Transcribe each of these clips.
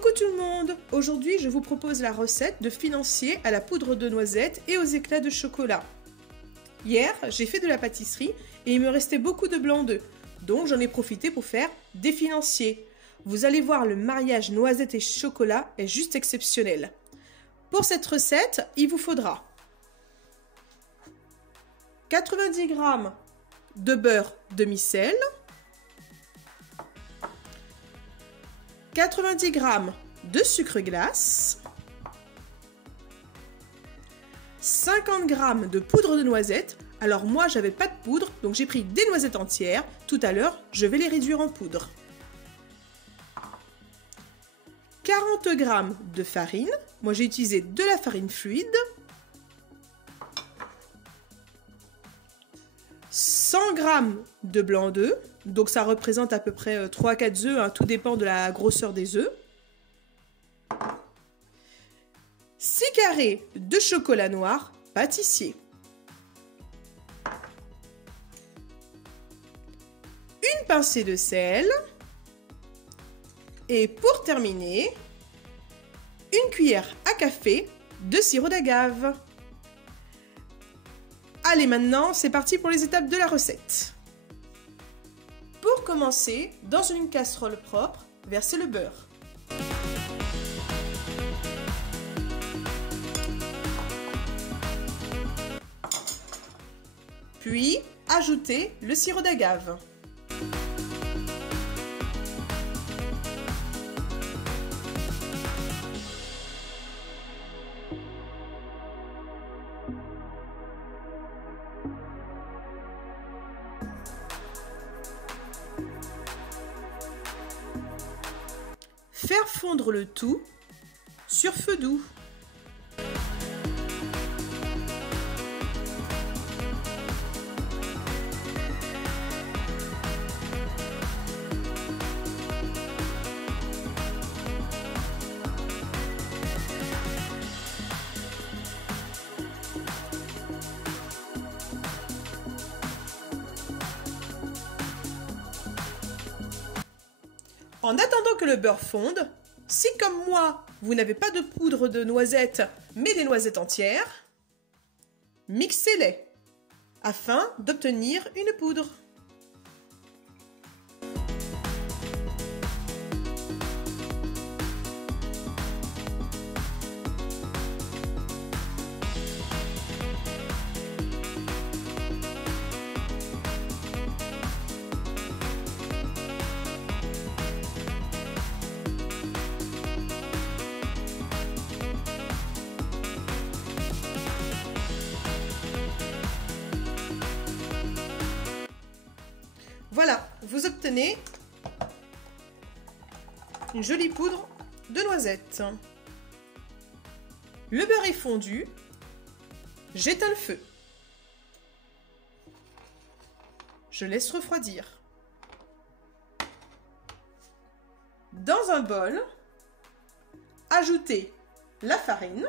Coucou tout le monde! Aujourd'hui, je vous propose la recette de financier à la poudre de noisettes et aux éclats de chocolat. Hier, j'ai fait de la pâtisserie et il me restait beaucoup de blanc d'œuf, donc j'en ai profité pour faire des financiers. Vous allez voir, le mariage noisettes et chocolat est juste exceptionnel. Pour cette recette, il vous faudra 90 g de beurre demi-sel, 90 g de sucre glace, 50 g de poudre de noisettes. Alors moi, j'avais pas de poudre, donc j'ai pris des noisettes entières. Tout à l'heure, je vais les réduire en poudre. 40 g de farine. Moi, j'ai utilisé de la farine fluide. 100 g de blanc d'œuf. Donc ça représente à peu près 3-4 œufs, hein, tout dépend de la grosseur des œufs. 6 carrés de chocolat noir pâtissier. Une pincée de sel. Et pour terminer, une cuillère à café de sirop d'agave. Allez, maintenant, c'est parti pour les étapes de la recette. Pour commencer, dans une casserole propre, versez le beurre. Puis, ajoutez le sirop d'agave. Faire fondre le tout sur feu doux. En attendant que le beurre fonde, si comme moi, vous n'avez pas de poudre de noisettes, mais des noisettes entières, mixez-les afin d'obtenir une poudre. Voilà, vous obtenez une jolie poudre de noisettes. Le beurre est fondu, j'éteins le feu. Je laisse refroidir. Dans un bol, ajoutez la farine.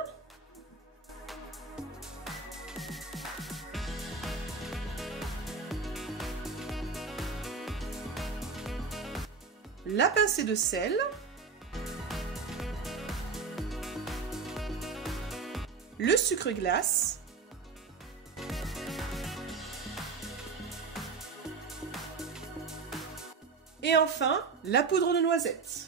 La pincée de sel, le sucre glace, et enfin la poudre de noisettes.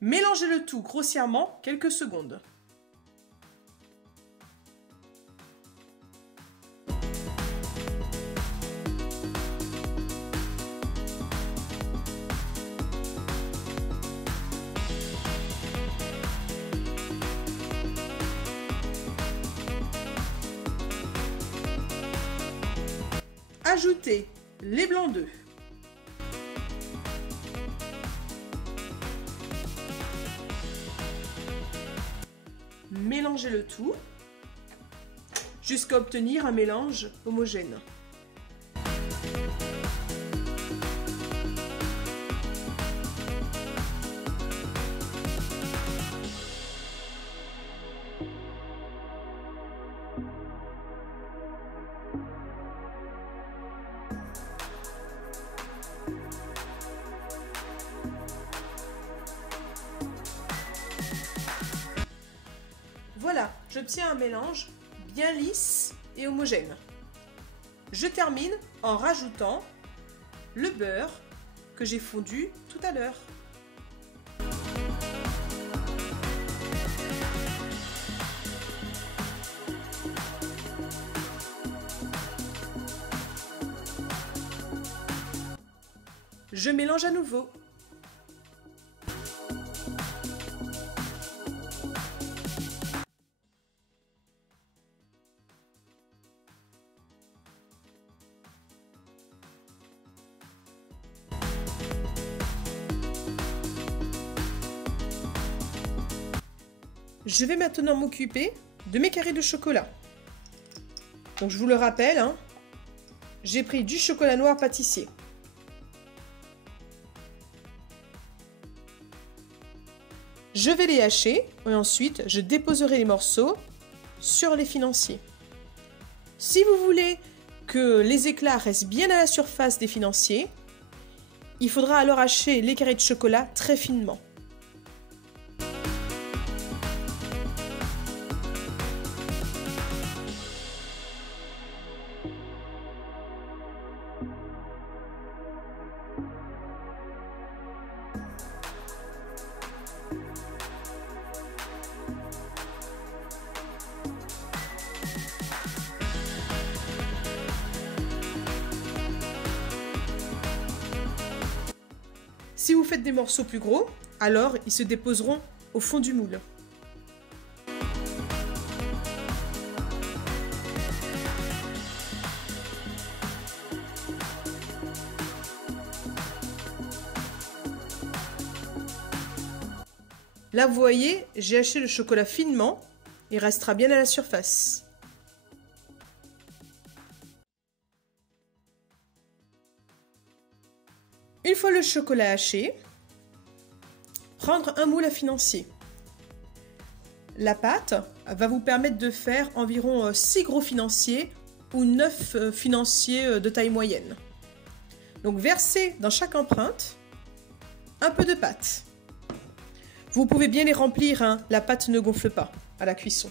Mélangez le tout grossièrement quelques secondes. Ajoutez les blancs d'œufs. Mélangez le tout jusqu'à obtenir un mélange homogène. j'obtiens un mélange bien lisse et homogène. Je termine en rajoutant le beurre que j'ai fondu tout à l'heure. Je mélange à nouveau. Je vais maintenant m'occuper de mes carrés de chocolat. Donc je vous le rappelle, hein, j'ai pris du chocolat noir pâtissier. Je vais les hacher et ensuite je déposerai les morceaux sur les financiers. Si vous voulez que les éclats restent bien à la surface des financiers, il faudra alors hacher les carrés de chocolat très finement. Si vous faites des morceaux plus gros, alors ils se déposeront au fond du moule. Là, vous voyez, j'ai haché le chocolat finement, il restera bien à la surface. Une fois le chocolat haché, prendre un moule à financier. La pâte va vous permettre de faire environ 6 gros financiers ou 9 financiers de taille moyenne. Donc versez dans chaque empreinte un peu de pâte. Vous pouvez bien les remplir, hein, la pâte ne gonfle pas à la cuisson.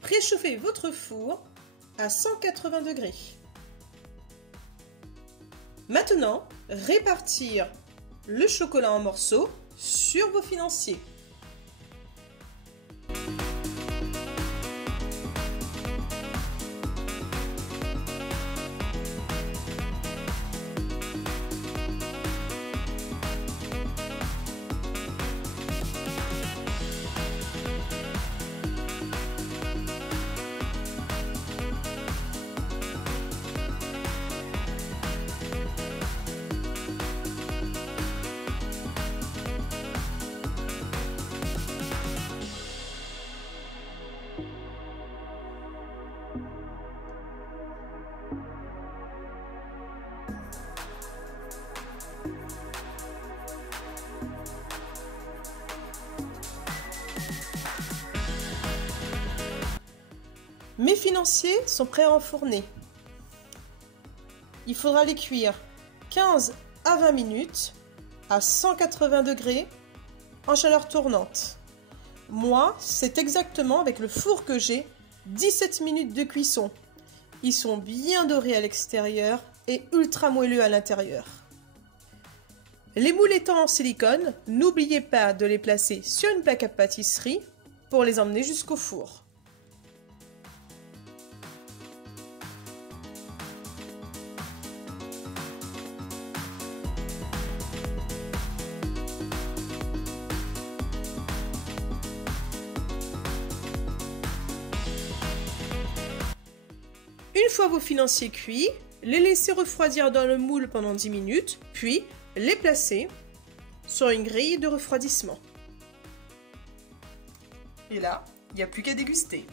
Préchauffez votre four à 180 degrés. Maintenant, répartir le chocolat en morceaux sur vos financiers. Mes financiers sont prêts à enfourner. Il faudra les cuire 15 à 20 minutes à 180 degrés en chaleur tournante. Moi, c'est exactement avec le four que j'ai 17 minutes de cuisson. Ils sont bien dorés à l'extérieur et ultra moelleux à l'intérieur. Les moules étant en silicone, n'oubliez pas de les placer sur une plaque à pâtisserie pour les emmener jusqu'au four. Une fois vos financiers cuits, les laissez refroidir dans le moule pendant 10 minutes, puis les placer sur une grille de refroidissement. Et là, il n'y a plus qu'à déguster.